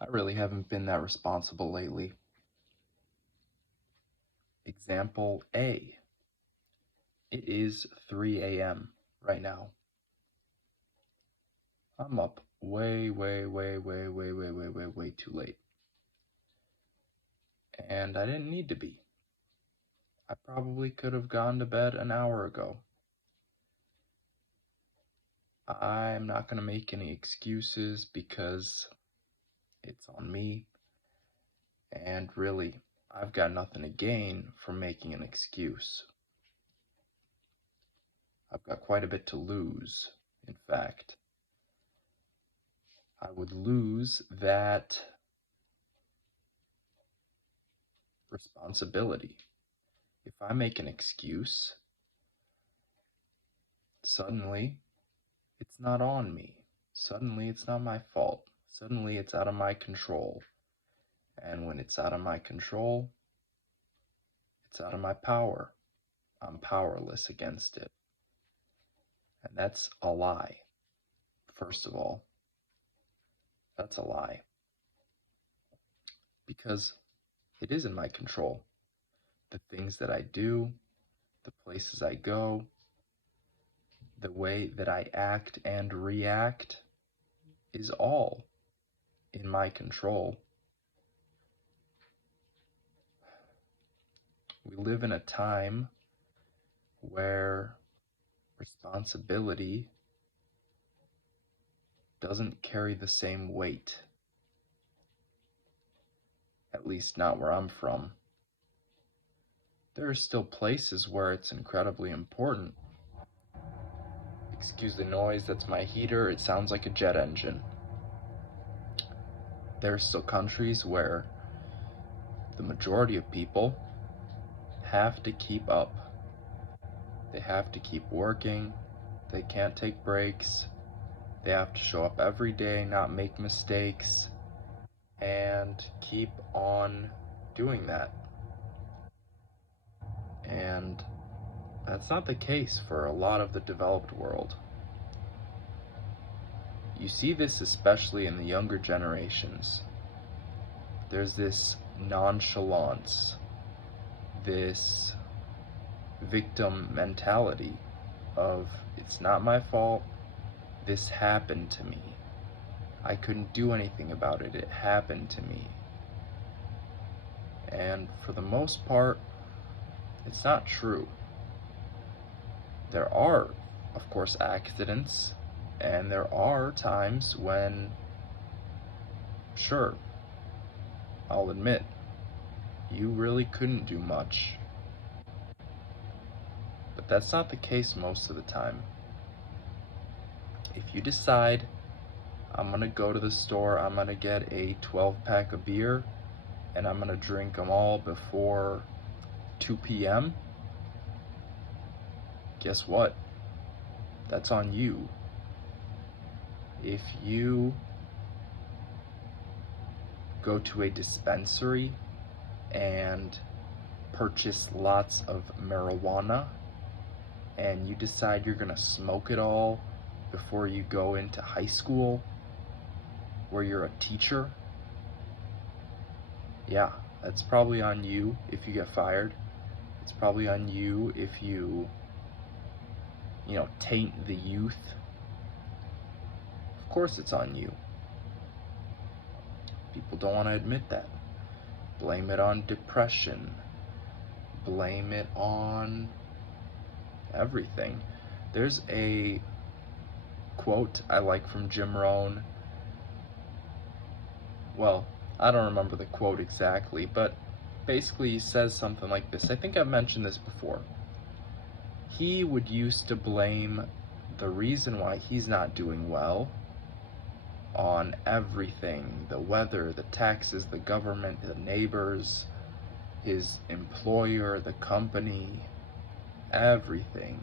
I really haven't been that responsible lately. Example A. It is 3 a.m. right now. I'm up way too late. And I didn't need to be. I probably could have gone to bed an hour ago. I'm not going to make any excuses because it's on me. And really, I've got nothing to gain from making an excuse. I've got quite a bit to lose, in fact. I would lose that responsibility. If I make an excuse, suddenly it's not on me. Suddenly it's not my fault. Suddenly it's out of my control. And when it's out of my control, it's out of my power. I'm powerless against it. And that's a lie. First of all, that's a lie. Because it is in my control. The things that I do, the places I go, the way that I act and react is all in my control. We live in a time where responsibility doesn't carry the same weight. At least not where I'm from. There are still places where it's incredibly important. Excuse the noise, that's my heater. It sounds like a jet engine. There are still countries where the majority of people have to keep up. They have to keep working. They can't take breaks. They have to show up every day, not make mistakes, and keep on doing that. And that's not the case for a lot of the developed world. You see this especially in the younger generations. There's this nonchalance, this victim mentality of, it's not my fault, this happened to me. I couldn't do anything about it, it happened to me. And for the most part, it's not true. There are, of course, accidents, and there are times when, sure, I'll admit, you really couldn't do much. But that's not the case most of the time. If you decide, I'm gonna go to the store, I'm gonna get a 12-pack of beer, and I'm gonna drink them all before 2 p.m., guess what? That's on you. If you go to a dispensary and purchase lots of marijuana and you decide you're gonna smoke it all before you go into high school where you're a teacher, yeah, that's probably on you if you get fired. It's probably on you if you taint the youth. Of course it's on you. People don't want to admit that. Blame it on depression. Blame it on everything. There's a quote I like from Jim Rohn. Well, I don't remember the quote exactly, but basically he says something like this. I think I've mentioned this before. He would used to blame the reason why he's not doing well on everything: the weather, the taxes, the government, the neighbors, his employer, the company, everything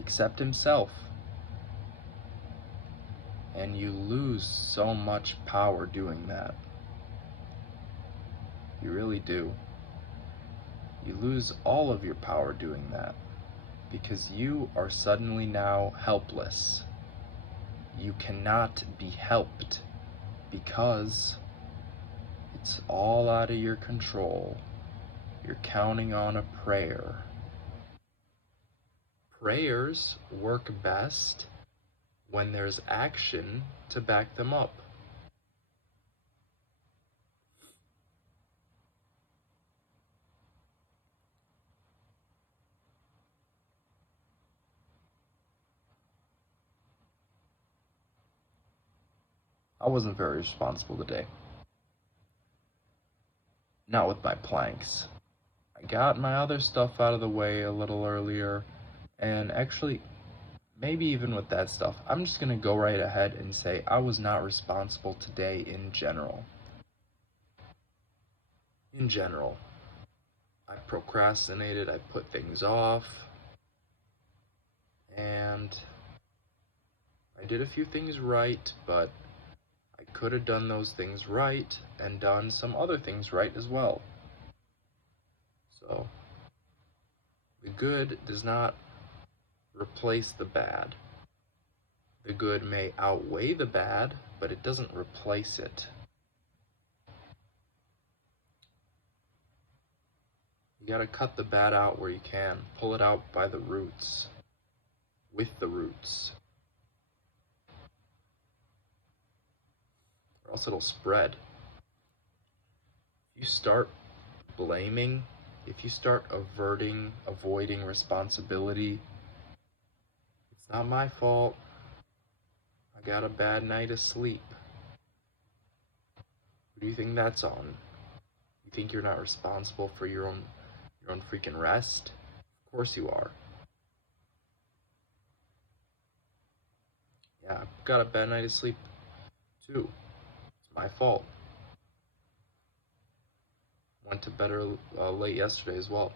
except himself. And you lose so much power doing that. You really do. You lose all of your power doing that because you are suddenly now helpless. You cannot be helped because it's all out of your control. You're counting on a prayer. Prayers work best when there's action to back them up. I wasn't very responsible today. Not with my planks. I got my other stuff out of the way a little earlier, and actually, maybe even with that stuff, I'm just gonna go right ahead and say I was not responsible today in general. In general, I procrastinated, I put things off, and I did a few things right, but I could have done those things right and done some other things right as well. So, the good does not replace the bad. The good may outweigh the bad, but it doesn't replace it. You gotta cut the bad out where you can. Pull it out by the roots. With the roots. Or else it'll spread. If you start blaming, if you start avoiding responsibility, it's not my fault. I got a bad night of sleep. Who do you think that's on? You think you're not responsible for your own freaking rest? Of course you are. Yeah, I got a bad night of sleep too. It's my fault. Went to bed late yesterday as well.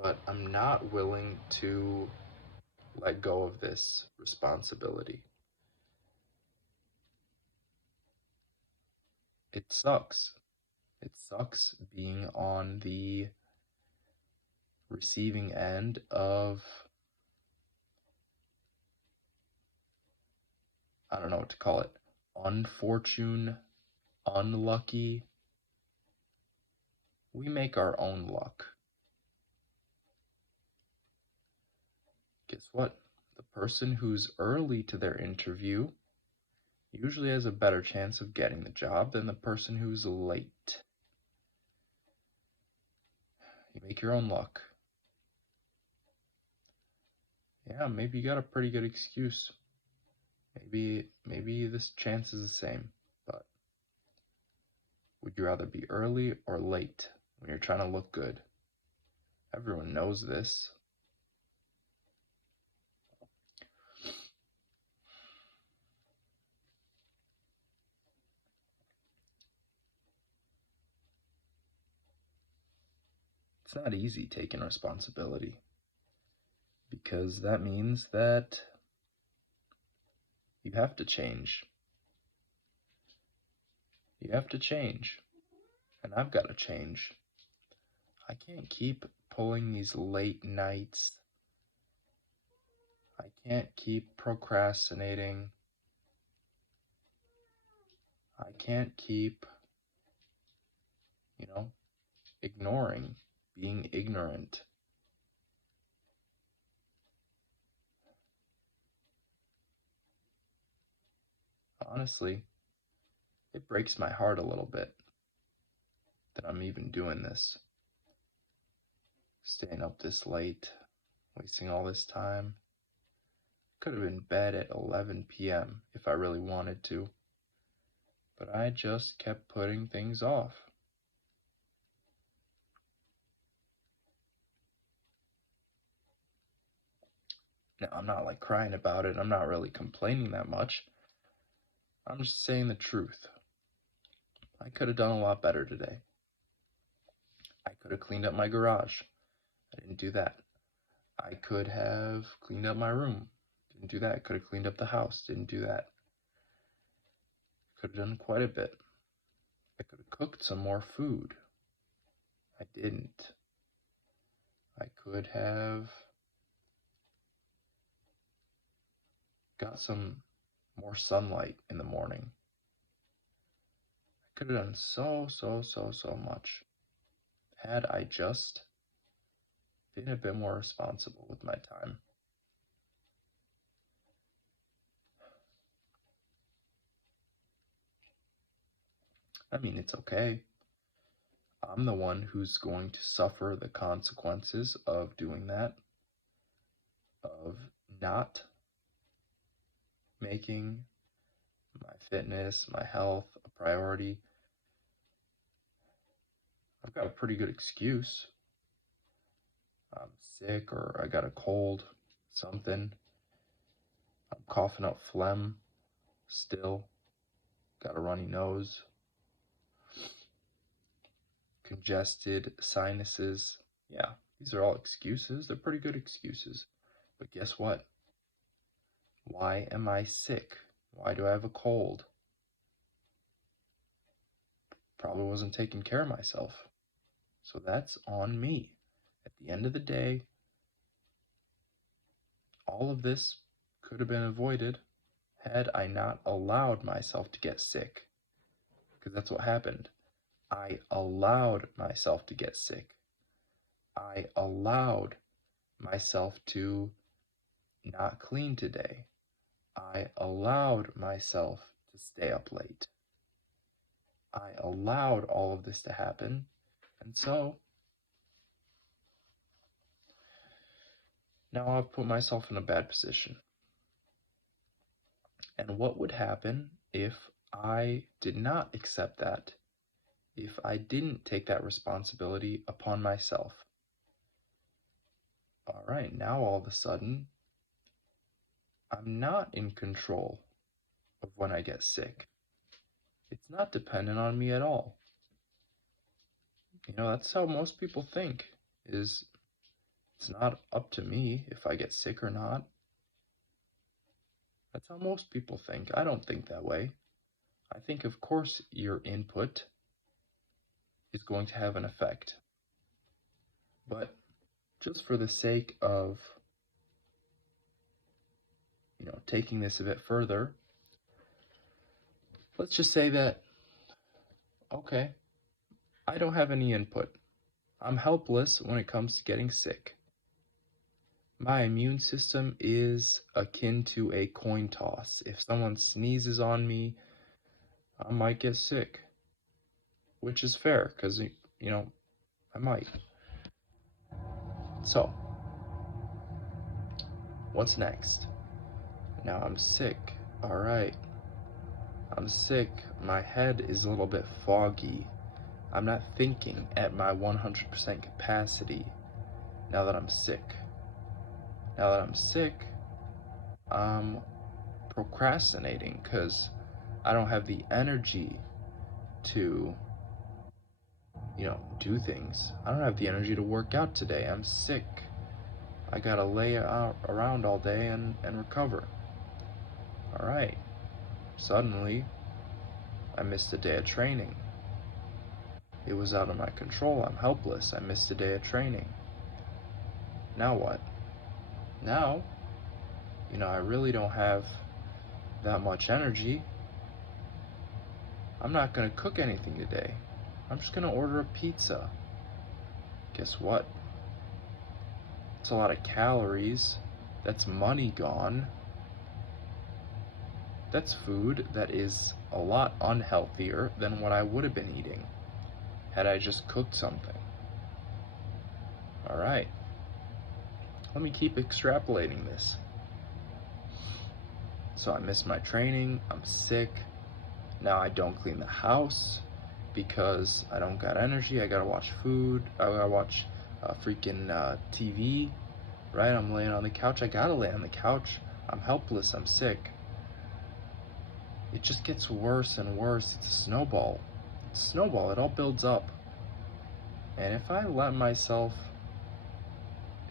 But I'm not willing to let go of this responsibility. It sucks. It sucks being on the receiving end of, I don't know what to call it, unfortune, unlucky. We make our own luck. Guess what? The person who's early to their interview usually has a better chance of getting the job than the person who's late. You make your own luck. Yeah, maybe you got a pretty good excuse. Maybe this chance is the same, but would you rather be early or late when you're trying to look good? Everyone knows this. It's not easy taking responsibility because that means that you have to change. You have to change, and I've got to change. I can't keep pulling these late nights. I can't keep procrastinating. I can't keep, ignoring, being ignorant. Honestly, it breaks my heart a little bit that I'm even doing this. Staying up this late, wasting all this time. Could have been in bed at 11 p.m. if I really wanted to. But I just kept putting things off. Now, I'm not like crying about it. I'm not really complaining that much. I'm just saying the truth. I could have done a lot better today. I could have cleaned up my garage. I didn't do that. I could have cleaned up my room. Didn't do that. I could have cleaned up the house. Didn't do that. Could have done quite a bit. I could have cooked some more food. I didn't. I could have got some more sunlight in the morning. I could have done so much had I just been a bit more responsible with my time. I mean, it's okay. I'm the one who's going to suffer the consequences of doing that, of not making my fitness, my health a priority. I've got a pretty good excuse. I'm sick or I got a cold, something. I'm coughing up phlegm still. Got a runny nose. Congested sinuses. Yeah, these are all excuses. They're pretty good excuses. But guess what? Why am I sick? Why do I have a cold? Probably wasn't taking care of myself. So that's on me. At the end of the day, all of this could have been avoided had I not allowed myself to get sick. Because that's what happened. I allowed myself to get sick. I allowed myself to not clean today. I allowed myself to stay up late. I allowed all of this to happen. And so now I've put myself in a bad position. And what would happen if I did not accept that? If I didn't take that responsibility upon myself? All right, now all of a sudden, I'm not in control of when I get sick. It's not dependent on me at all. You know, that's how most people think, is it's not up to me if I get sick or not. That's how most people think. I don't think that way. I think, of course, your input is going to have an effect. But just for the sake of, taking this a bit further, let's just say that, okay, I don't have any input. I'm helpless when it comes to getting sick. My immune system is akin to a coin toss. If someone sneezes on me, I might get sick, which is fair because, I might. So, what's next? Now I'm sick. All right. I'm sick. My head is a little bit foggy. I'm not thinking at my 100% capacity now that I'm sick. Now that I'm sick, I'm procrastinating because I don't have the energy to, do things. I don't have the energy to work out today. I'm sick. I gotta lay around all day and recover. All right. Suddenly, I missed a day of training. It was out of my control. I'm helpless. I missed a day of training. Now what? Now, I really don't have that much energy. I'm not going to cook anything today. I'm just going to order a pizza. Guess what? It's a lot of calories. That's money gone. That's food that is a lot unhealthier than what I would have been eating had I just cooked something. All right. Let me keep extrapolating this. So I missed my training. I'm sick. Now I don't clean the house because I don't got energy. I gotta watch food. I gotta watch freaking TV, right? I'm laying on the couch. I gotta lay on the couch. I'm helpless. I'm sick. It just gets worse and worse. It's a snowball. It's a snowball. It all builds up. And if I lie to myself,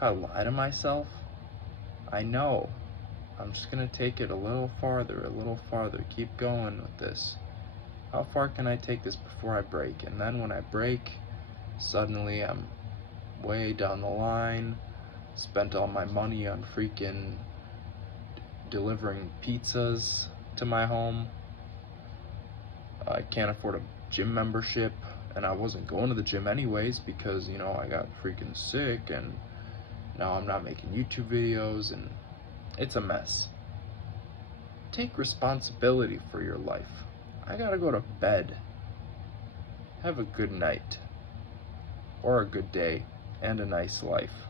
I know I'm just gonna take it a little farther, keep going with this. How far can I take this before I break? And then when I break, suddenly I'm way down the line, spent all my money on freaking delivering pizzas to my home. I can't afford a gym membership, and I wasn't going to the gym anyways because, I got freaking sick, and now I'm not making YouTube videos, and it's a mess. Take responsibility for your life. I gotta go to bed. Have a good night, or a good day, and a nice life.